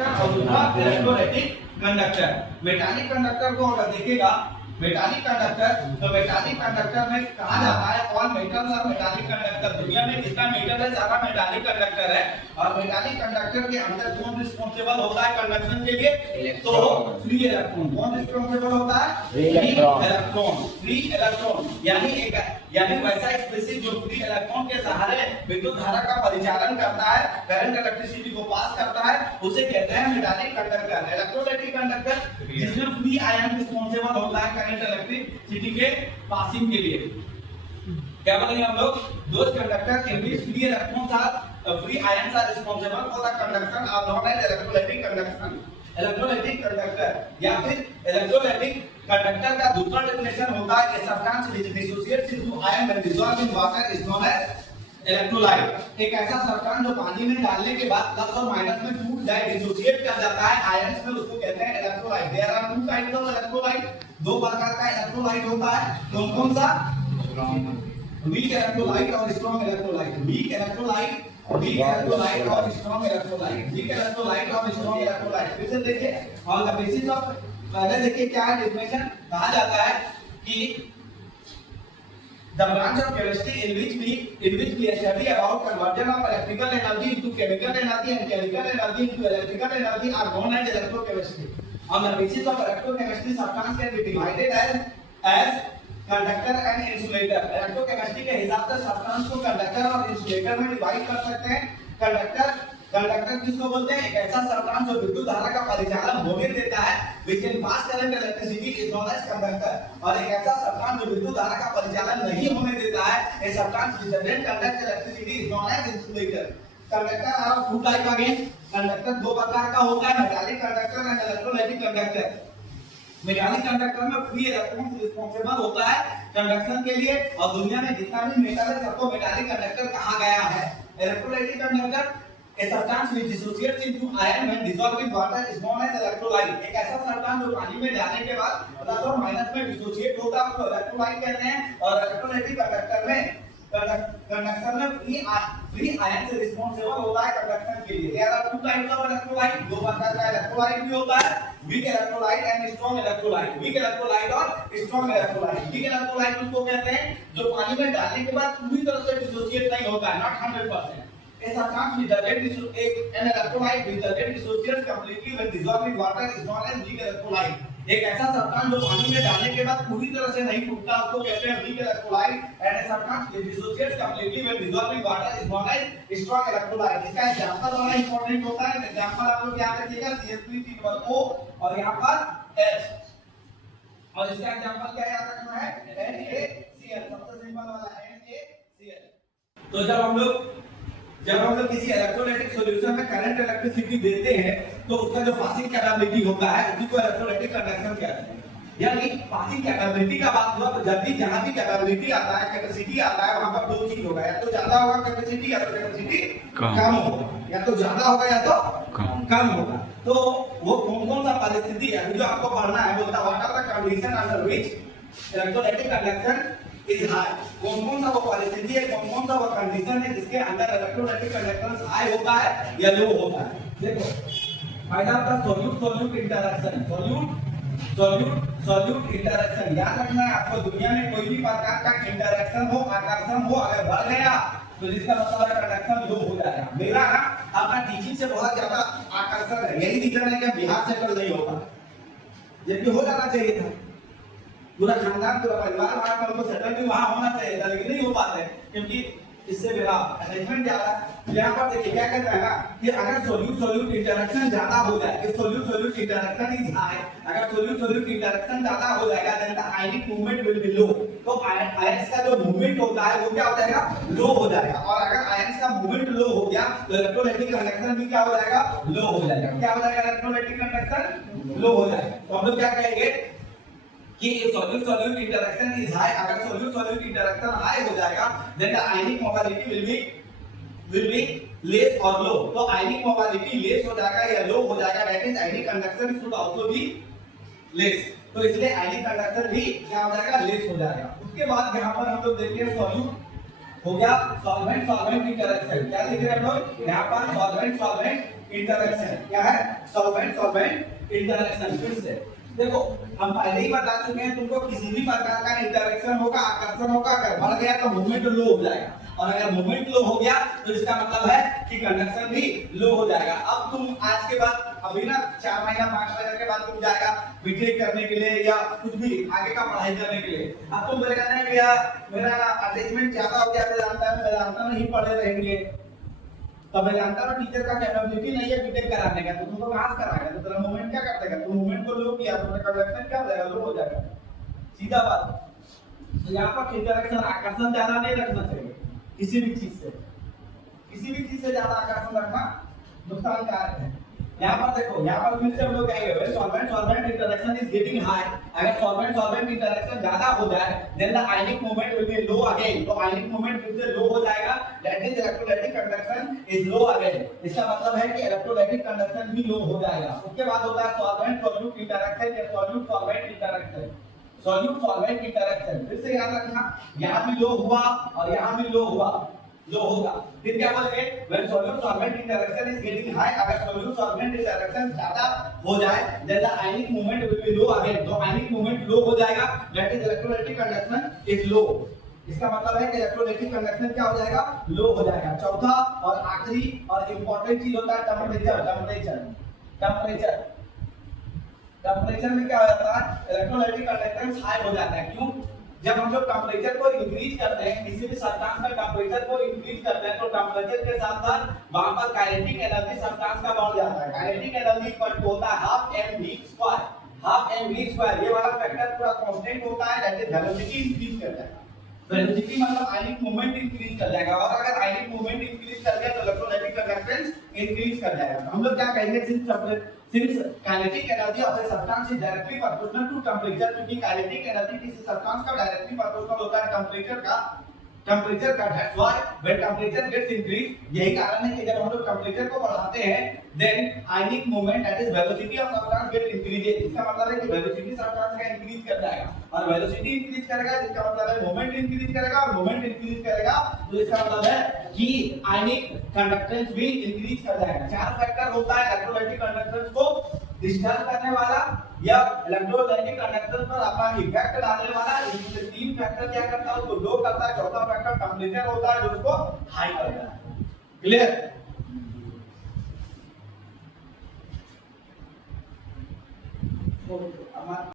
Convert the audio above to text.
और दूसरा electrolytic conductor. Metallic conductor को अगर देखेगा मेटालिक कंडक्टर, तो मेटालिक कंडक्टर में कहा जाता है all metals are metallic conductor. दुनिया में जितना मेटल है सारा मेटालिक कंडक्टर है। और मेटालिक कंडक्टर के अंदर कौन रिस्पांसिबल होता है कंडक्शन के लिए? तो फ्री इलेक्ट्रॉन। कौन रिस्पांसिबल होता है? Free electron. फ्री इलेक्ट्रॉन यानी वैसा स्पेसिस जो फ्री इलेक्ट्रॉन के सहारे विद्युत धारा का परिचालन करता है, करंट इलेक्ट्रिसिटी को पास करता है, उसे कहते हैं मेटालिक कंडक्टर। इलेक्ट्रोलाइटिक कंडक्टर जिसमें फ्री आयन रिस्पांसिबल होता है करंट इलेक्ट्रिसिटी के पासिंग के लिए। क्या बोलेंगे हम लोग? Those conductor in which free electrons or free ions are responsible for the conduction are known as electrolytic conduction. Electrolytic conductor या फिर इलेक्ट्रोलाइटिक कंडक्टर का दूसरा डेफिनेशन होता है a substance which dissociates into ion when dissolved in water is known as electrolyte. एक ऐसा substance जो पानी में डालने के बाद प्लस और माइनस में टूट जाए, डिसोसिएट कर जाता है आयंस में, उसको कहते हैं electrolyte. There are two types of electrolyte. दो प्रकार का इलेक्ट्रोलाइट होता है। कौन कौन सा? वीक इलेक्ट्रोलाइट और स्ट्रांग इलेक्ट्रोलाइट। वीक इलेक्ट्रोलाइट और स्ट्रांग इलेक्ट्रोलाइट। वीक इलेक्ट्रोलाइट और स्ट्रांग इलेक्ट्रोलाइट। फिर से देखिए ऑन द बेसिस ऑफ, पहले देखिए क्या है डेफिनेशन। कहा जाता है कि the branch of chemistry in which we study about conversion of electrical energy into chemical energy and chemical energy into electrical energy are known as electrochemistry. On the basis of electrochemistry, substance can be divided as conductor and insulator. electrochemistry के हिसाब से substance को conductor और insulator में divide कर सकते हैं। Conductor किसको बोलते हैं? एक ऐसा सब्सटेंस जो विद्युत धारा का परिचालन होने देता है, which can pass current electricity is known as conductor। और एक ऐसा सब्सटेंस जो विद्युत धारा का परिचालन नहीं होने देता है, ये substance which doesn't conduct electricity is known as insulator। Conductor are two type again. Conductor दो प्रकार का होता है, metallic conductor and electrolytic conductor. Metallic conductor में फ्री इलेक्ट्रॉन रिस्पांसिबल होता है कंडक्शन के लिए, और दुनिया में जितना भी मेटल है सबको मेटालिक कंडक्टर कहा गया है। Electrolytic conductor a substance which dissociates into ion when dissolved in water is known as electrolyte। एक ऐसा सब्सटेंस जो पानी में डालने के बाद प्लस और माइनस में डिसोसिएट होता है, उसको इलेक्ट्रोलाइट कहते हैं। और इलेक्ट्रोलाइटिक कंडक्टर में कंडक्शन में फ्री आयन से रिस्पांसिबल होता है कंडक्शन के लिए। There are two types of electrolyte. दो प्रकार का इलेक्ट्रोलाइट भी होता है, weak electrolyte and strong electrolyte. Weak electrolyte और स्ट्रांग इलेक्ट्रोलाइट। वीक इलेक्ट्रोलाइट उसको कहते हैं जो पानी में डालने के बाद पूरी तरह से डिसोसिएट नहीं होता है, नॉट 100%। ऐसा काम with the red an electrolyte with the red dissociates completely when dissolved in water is known as weak electrolyte। एक ऐसा सब्सटेंस जो पानी में डालने के बाद पूरी तरह से नहीं टूटता, उसको कहते हैं weak electrolyte। and a substance which dissociates completely when dissolved in water is known as strong electrolyte। इसका एग्जांपल बड़ा इंपॉर्टेंट होता है। एग्जांपल आप लोग याद रखिएगा CH3COO और यहाँ पर H, और इसका एग्जांपल क्या याद रखना है? NaCl। सबसे सिंपल वाला NaCl। तो जब हम लोग किसी इलेक्ट्रोलाइटिक सॉल्यूशन में करंट इलेक्ट्रिसिटी देते हैं, तो उसका जो पासिंग कैपेबिलिटी होता है उसी को इलेक्ट्रोलाइटिक कंडक्शन कहते हैं। यानी पासिंग कैपेबिलिटी का बात हुआ तो जब भी जहां भी कैपेबिलिटी आता है, कैपेसिटी आता है, वहां पर दो चीज होगा, या तो ज्यादा होगा कैपेसिटी या तो कैपेसिटी कम होगा, या तो ज्यादा होगा या तो कम होगा। तो वो कौन सा परिस्थिति है जो आपको पढ़ना है, बोलता what are the condition under which electrolytic conduction is high. कौन सा वो परिस्थिति है, कौन सा वो कंडीशन है जिसके अंदर इलेक्ट्रोलाइटिक कंडक्टेंस हाई होता है या लो होता है। देखो पहला होता है सोल्यूट इंटरेक्शन। सोल्यूट इंटरेक्शन याद रखना है आपको। दुनिया में कोई भी प्रकार का इंटरेक्शन हो, आकर्षण हो, अगर बढ़ गया तो जिसका मतलब है कंडक्शन लो हो जाएगा। मेरा ना अपना टीचिंग से बहुत ज्यादा आकर्षण है, यही रीजन है कि बिहार से कल नहीं होता, जबकि हो जाना चाहिए था। पूरा खानदान पूरा परिवार वहां पर उनको सेटल भी वहां होना चाहिए था, लेकिन नहीं हो पाते क्योंकि इससे मेरा अटैचमेंट ज्यादा है। यहाँ पर देखिए क्या कहता है ना कि अगर सोल्यूट इंटरेक्शन ज्यादा हो जाए, कि सोल्यूट इंटरेक्शन इज हाई, अगर सोल्यूट इंटरेक्शन ज्यादा हो जाएगा then the ionic movement will be low. तो आयंस का जो मूवमेंट होता है वो क्या हो जाएगा? लो हो जाएगा। और अगर आयंस का मूवमेंट लो हो गया तो इलेक्ट्रोलाइटिक कंडक्शन भी क्या हो जाएगा? लो हो जाएगा। क्या हो जाएगा? इलेक्ट्रोलाइटिक कंडक्शन लो हो जाएगा। तो हम लोग क्या कहेंगे कि सोल्यूट इंटरेक्शन इज हाई। अगर सोल्यूट इंटरेक्शन हाई हो जाएगा then the ionic mobility will be less और लो। तो आयनिक मोबिलिटी लेस हो जाएगा या लो हो जाएगा, that is ionic conduction should also be less. तो इसलिए आयनिक कंडक्शन भी क्या हो जाएगा? लेस हो जाएगा। उसके बाद यहां पर हम लोग देखिए सोल्यूट हो गया सॉल्वेंट इंटरेक्शन। क्या लिख रहे हैं हम लोग यहां पर? सॉल्वेंट इंटरेक्शन क्या है, सॉल्वेंट सॉल्वेंट इंटरेक्शन। फिर से देखो हम पहले ही बता चुके हैं तुमको, किसी भी प्रकार का इंटरेक्शन होगा, आकर्षण होगा, अगर बढ़ गया तो मूवमेंट लो हो जाएगा, और अगर मूवमेंट लो हो गया तो इसका मतलब है कि कंडक्शन भी लो हो जाएगा। अब तुम आज के बाद अभी ना 4 महीना 5 महीने के बाद तुम जाएगा बीटेक करने के लिए या कुछ भी आगे का पढ़ाई करने के लिए, अब तुम बोलेगा नहीं भैया मेरा अटैचमेंट ज्यादा हो गया, वेदांता नहीं पढ़े रहेंगे, तो वेदांता में टीचर का कैपेबिलिटी नहीं है बीटेक कराने का, तो तुमको कहां से कराएगा, तो तेरा मूवमेंट क्या कर देगा, तुम मूवमेंट को लो किया तो कंडक्शन क्या हो जाएगा, लो हो जाएगा, सीधा बात। तो यहाँ पर इंटरेक्शन आकर्षण ज्यादा नहीं रखना चाहिए किसी भी चीज से, किसी भी चीज से ज्यादा आकर्षण रखना नुकसानकारक है। यहाँ पर देखो, यहाँ पर फिर से हम लोग कहेंगे solvent solvent interaction is getting high, अगर सॉल्वेंट सॉल्वेंट इंटरेक्शन ज्यादा हो जाए then the ionic movement will be low again, तो आयनिक मूवमेंट फिर से लो हो जाएगा, that is electrolytic conduction is low again. इसका मतलब है कि इलेक्ट्रोलाइटिक कंडक्शन भी लो हो जाएगा। उसके बाद होता है सॉल्वेंट सॉल्यूट इंटरेक्शन या solute solvent interaction, solute solvent interaction. फिर से याद रखना, यहाँ भी लो हुआ और यहाँ भी लो हुआ, लो होगा। फिर क्या बोलेंगे, when solute solvent interaction is getting high, अगर solute solvent interaction ज्यादा हो जाए then the ionic movement will be low again, तो ionic movement लो हो जाएगा, that is electrolytic conduction is low। इसका मतलब है कि इलेक्ट्रोलाइटिक कंडक्शन क्या हो जाएगा, लो हो जाएगा। चौथा और आखिरी और इंपॉर्टेंट चीज होता है टेम्परेचर, टेम्परेचर टेम्परेचर टेम्परेचर में क्या हो जाता है, इलेक्ट्रोलाइटिक कंडक्टेंस हाई हो जाता है। क्यों, जब हम लोग टेम्परेचर को इंक्रीज करते हैं, किसी भी सब्सटेंस का टेम्परेचर को इंक्रीज करते हैं, तो टेम्परेचर के साथ साथ वहां पर काइनेटिक एनर्जी सब्सटेंस का बढ़ जाता है। काइनेटिक एनर्जी इक्वल टू होता है हाफ mv², हाफ mv², ये वाला फैक्टर पूरा कांस्टेंट होता है, दैट इज वेलोसिटी इंक्रीज करता है। वेलोसिटी मतलब आयनिक मूवमेंट इंक्रीज कर जाएगा, और अगर आयनिक मूवमेंट इंक्रीज कर गया तो इलेक्ट्रोलाइटिक कंडक्टेंस इंक्रीज कर जाएगा। हम लोग क्या कहेंगे, since kinetic energy of a substance is directly proportional to temperature, क्योंकि kinetic energy किसी substance का directly proportional होता है टेम्परेचर का, that's why when temperature gets increased, यही कारण है कि जब हम लोग टेम्परेचर को बढ़ाते हैं then ionic movement that is velocity of substance get increases। इसका मतलब है कि वेलोसिटी सब्सटेंस का इंक्रीज कर जाएगा, और वेलोसिटी इंक्रीज करेगा जिसका मतलब है मोमेंट इंक्रीज करेगा, और मोमेंट इंक्रीज करेगा तो इसका मतलब है कि आयनिक कंडक्टेंस भी इंक्रीज कर जाएगा। चार फैक्टर होता है इलेक्ट्रोलाइटिक कंडक्टेंस को डिस्टर्ब करने वाला या इलेक्ट्रोलाइटिक कंडक्टेंस पर अपना इफेक्ट डालने वाला। इसमें से तीन फैक्टर क्या करता है, उसको लो करता है, चौथा फैक्टर टेम्परेचर होता है जो उसको हाई करता है। क्लियर।